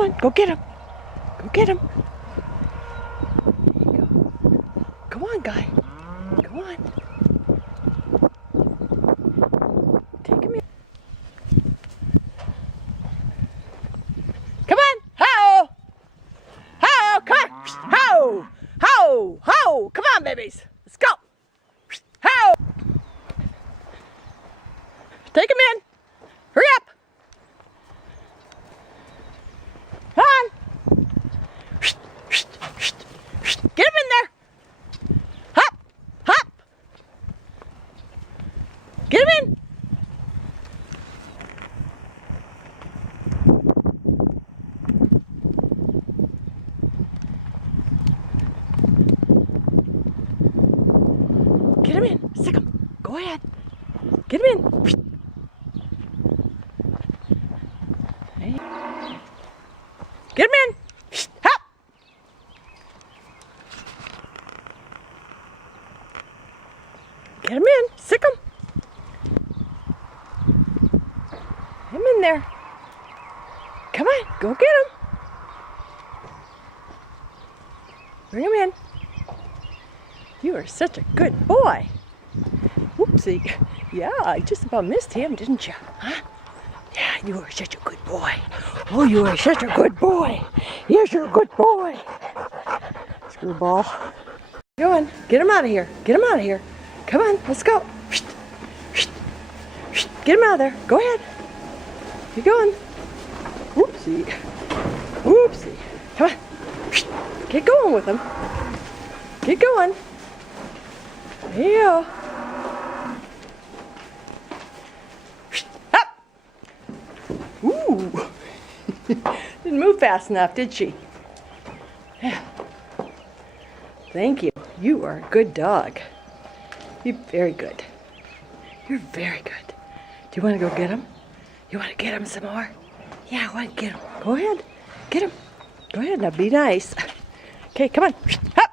on, go get him. Go get him. There you go. Come on, guy. Come on. Take him in. Come on. Ho! Ho! Come on. Ho! Ho! Ho! Come on, babies. Let's go. Ho! Take him in. Hurry up. Come on. Get him in there. Hop. Hop. Get him in. Get him in. Stick him. Go ahead. Get him in. Hey. Get him in. Hop. Get him in. Stick him. Him in there. Come on. Go get him. Bring him in. You are such a good boy. Whoopsie. Yeah, I just about missed him, didn't you? Huh? Yeah, you are such a good boy. Oh, you are such a good boy. Yes, you're a good boy. Screwball. Go on. Get him out of here. Get him out of here. Come on, let's go. Get him out of there. Go ahead. Keep going. Whoopsie. Whoopsie. Come on. Get going with him. Get going. There you go. Up. Ooh. Didn't move fast enough, did she? Yeah. Thank you. You are a good dog. You're very good. You're very good. Do you want to go get him? You want to get him some more? Yeah, I want to get him. Go ahead. Get him. Go ahead. Now be nice. Okay, come on. Up.